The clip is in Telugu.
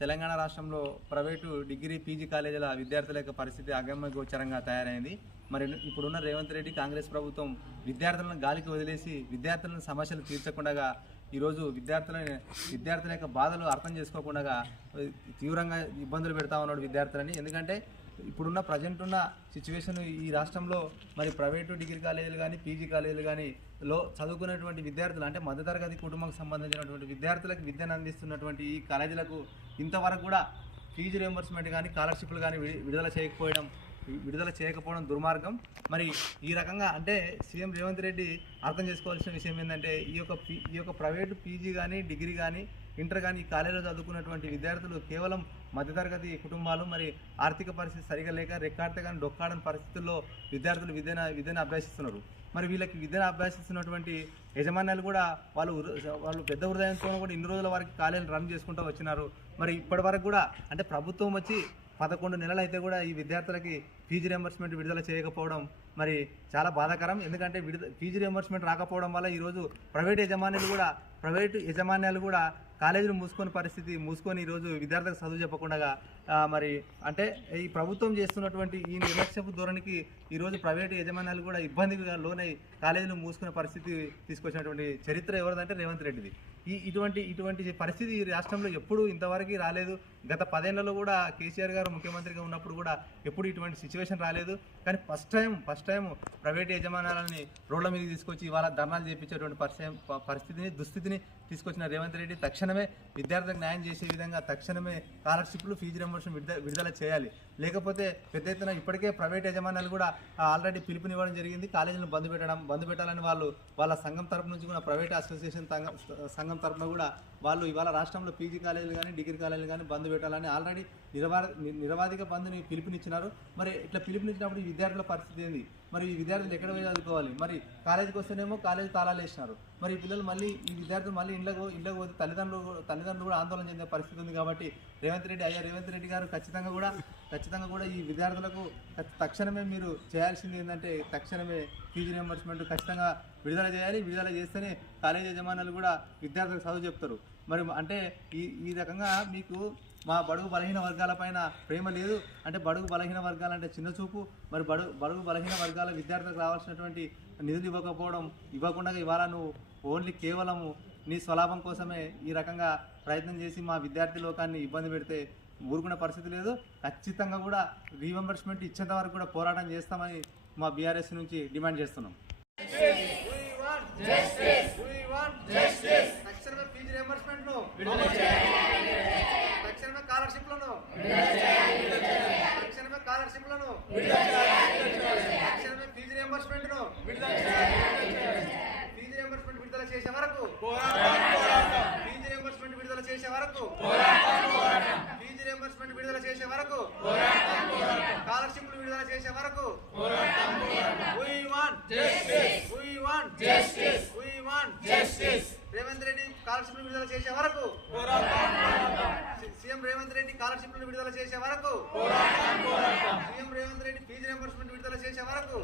తెలంగాణ రాష్ట్రంలో ప్రైవేటు డిగ్రీ పీజీ కాలేజీల విద్యార్థుల యొక్క పరిస్థితి అగమ్య గోచరంగా తయారైంది. మరి ఇప్పుడున్న రేవంత్ రెడ్డి కాంగ్రెస్ ప్రభుత్వం విద్యార్థులను గాలికి వదిలేసి విద్యార్థులను సమస్యలు తీర్చకుండా ఈరోజు విద్యార్థుల విద్యార్థుల యొక్క బాధలు అర్థం చేసుకోకుండా తీవ్రంగా ఇబ్బందులు పెడతా ఉన్నాడు విద్యార్థులని. ఎందుకంటే ఇప్పుడున్న ప్రజెంట్ ఉన్న సిచ్యువేషన్ ఈ రాష్ట్రంలో మరి ప్రైవేటు డిగ్రీ కాలేజీలు కానీ పీజీ కాలేజీలు కానీ లో చదువుకునేటువంటి విద్యార్థులు అంటే మధ్యతరగతి కుటుంబానికి సంబంధించినటువంటి విద్యార్థులకు విద్యను అందిస్తున్నటువంటి ఈ కాలేజీలకు ఇంతవరకు కూడా ఫీజు రియంబర్స్మెంట్ కానీ స్కాలర్షిప్లు కానీ విడుదల చేయకపోవడం విడుదల చేయకపోవడం దుర్మార్గం. మరి ఈ రకంగా అంటే సీఎం రేవంత్ రెడ్డి అర్థం చేసుకోవాల్సిన విషయం ఏంటంటే ఈ యొక్క పీ ఈ యొక్క ప్రైవేటు పీజీ కానీ డిగ్రీ కానీ ఇంటర్ కానీ ఈ కాలేజీలో చదువుకున్నటువంటి విద్యార్థులు కేవలం మధ్యతరగతి కుటుంబాలు మరి ఆర్థిక పరిస్థితి సరిగా లేక రెక్కాడితే కానీ డొక్కాడని పరిస్థితుల్లో విద్యార్థులు విద్యను విద్యను అభ్యసిస్తున్నారు. మరి వీళ్ళకి విద్యను అభ్యసిస్తున్నటువంటి యజమాన్యాలు కూడా వాళ్ళు వాళ్ళు పెద్ద హృదయంతో కూడా ఇన్ని రోజుల వరకు కాలేజీలు రన్ చేసుకుంటూ వచ్చినారు. మరి ఇప్పటి వరకు కూడా అంటే ప్రభుత్వం వచ్చి పదకొండు నెలలు అయితే కూడా ఈ విద్యార్థులకి ఫీజు రియంబర్స్మెంట్ విడుదల చేయకపోవడం మరి చాలా బాధాకరం. ఎందుకంటే విడుద ఫీజు రియంబర్స్మెంట్ రాకపోవడం వల్ల ఈరోజు ప్రైవేట్ యజమానులు కూడా ప్రైవేటు యజమాన్యాలు కూడా కాలేజీలు మూసుకొని పరిస్థితి మూసుకొని ఈరోజు విద్యార్థులకు చదువు చెప్పకుండా మరి అంటే ఈ ప్రభుత్వం చేస్తున్నటువంటి ఈ నిర్లక్ష్యపు ధోరణికి ఈరోజు ప్రైవేటు యజమాన్యాలు కూడా ఇబ్బందిగా లోనై కాలేజీలు మూసుకునే పరిస్థితి తీసుకొచ్చినటువంటి చరిత్ర ఎవరిదంటే రేవంత్ రెడ్డిది. ఈ ఇటువంటి ఇటువంటి పరిస్థితి ఈ రాష్ట్రంలో ఎప్పుడు ఇంతవరకు రాలేదు. గత పదేళ్ళలో కూడా కేసీఆర్ గారు ముఖ్యమంత్రిగా ఉన్నప్పుడు కూడా ఎప్పుడు ఇటువంటి సిచ్యువేషన్ రాలేదు. కానీ first time first time private యజమానాలని రోడ్ల మీద తీసుకొచ్చి ఇవాళ ధర్నాలు చేపించేటువంటి పరిచయం పరిస్థితిని దుస్థితిని తీసుకొచ్చిన రేవంత్ రెడ్డి తక్షణమే విద్యార్థులకు న్యాయం చేసే విధంగా తక్షణమే స్కాలర్షిప్లు ఫీజు రెమోషన్ విడుదల విడుదల చేయాలి. లేకపోతే పెద్ద ఎత్తున ఇప్పటికే ప్రైవేట్ యజమానాలు కూడా ఆల్రెడీ పిలుపునివ్వడం జరిగింది. కాలేజీలను బంద్ పెట్టడం బంద్ పెట్టాలని వాళ్ళు వాళ్ళ సంఘం తరపు నుంచి కూడా ప్రైవేట్ అసోసియేషన్ సంఘం తరపున కూడా వాళ్ళు ఇవాళ రాష్ట్రంలో పీజీ కాలేజీలు కానీ డిగ్రీ కాలేజీలు కానీ బంద్ పెట్టాలని ఆల్రెడీ నిరవా నిరవాధిక బంద్ని పిలుపునిచ్చినారు. మరి ఇట్లా పిలుపునిచ్చినప్పుడు ఈ విద్యార్థుల పరిస్థితి ఏంది? మరి ఈ విద్యార్థులు ఎక్కడ పోయి చదువుకోవాలి? మరి కాలేజీకి వస్తేనేమో కాలేజీ తాళాలు వేసినారు. మరి ఈ పిల్లలు మళ్ళీ ఈ విద్యార్థులు మళ్ళీ ఇండ్లకు ఇండ్లకు పోతే తల్లిదండ్రులు కూడా- తల్లిదండ్రులు కూడా ఆందోళన చెందే పరిస్థితి ఉంది కాబట్టి రేవంత్ రెడ్డి అయ్యా రేవంత్ రెడ్డి గారు ఖచ్చితంగా కూడా ఖచ్చితంగా కూడా ఈ విద్యార్థులకు తక్షణమే మీరు చేయాల్సింది ఏంటంటే తక్షణమే ఫీజు రియంబర్స్మెంట్ ఖచ్చితంగా విడుదల చేయాలి. విడుదల చేస్తేనే కాలేజీ యజమానులు కూడా విద్యార్థులకు చదువు చెప్తారు. మరి అంటే ఈ ఈ రకంగా మీకు మా బడుగు బలహీన వర్గాలపైన ప్రేమ లేదు. అంటే బడుగు బలహీన వర్గాలంటే చిన్న చూపు. మరి బడుగు బడుగు బలహీన వర్గాల విద్యార్థులకు రావాల్సినటువంటి నిధులు ఇవ్వకపోవడం ఇవ్వకుండా ఇవాళ నువ్వు ఓన్లీ కేవలము నీ స్వలాభం కోసమే ఈ రకంగా ప్రయత్నం చేసి మా విద్యార్థి లోకాన్ని ఇబ్బంది పెడితే ఊరుకునే పరిస్థితి లేదు. ఖచ్చితంగా కూడా రీఎంబర్స్మెంట్ ఇచ్చేంత వరకు కూడా పోరాటం చేస్తామని మా బీఆర్ఎస్ నుంచి డిమాండ్ చేస్తున్నాం తక్షణమే ఫీజు రియంబర్స్మెంట్ తక్షణమే స్కాలర్షిప్లను తక్షణమే స్కాలర్షిప్లను తక్షణమే ఫీజు రియంబర్స్మెంట్ను ఫీజు రియంబర్స్మెంట్ విడుదల చేసే వరకు ఫీజు రియంబర్స్మెంట్ విడుదల చేసే వరకు ఫీజు రియంబర్స్మెంట్ విడుదల చేసే వరకు స్కాలర్షిప్లు విడుదల చేసే వరకు. రేవంత్ రెడ్డి స్కాలర్షిప్లు విడుదల చేసే వరకు సీఎం రేవంత్ రెడ్డి స్కాలర్షిప్లు విడుదల చేసే వరకు CM Revanth Reddy fee reimbursement విడుదల చేసే వరకు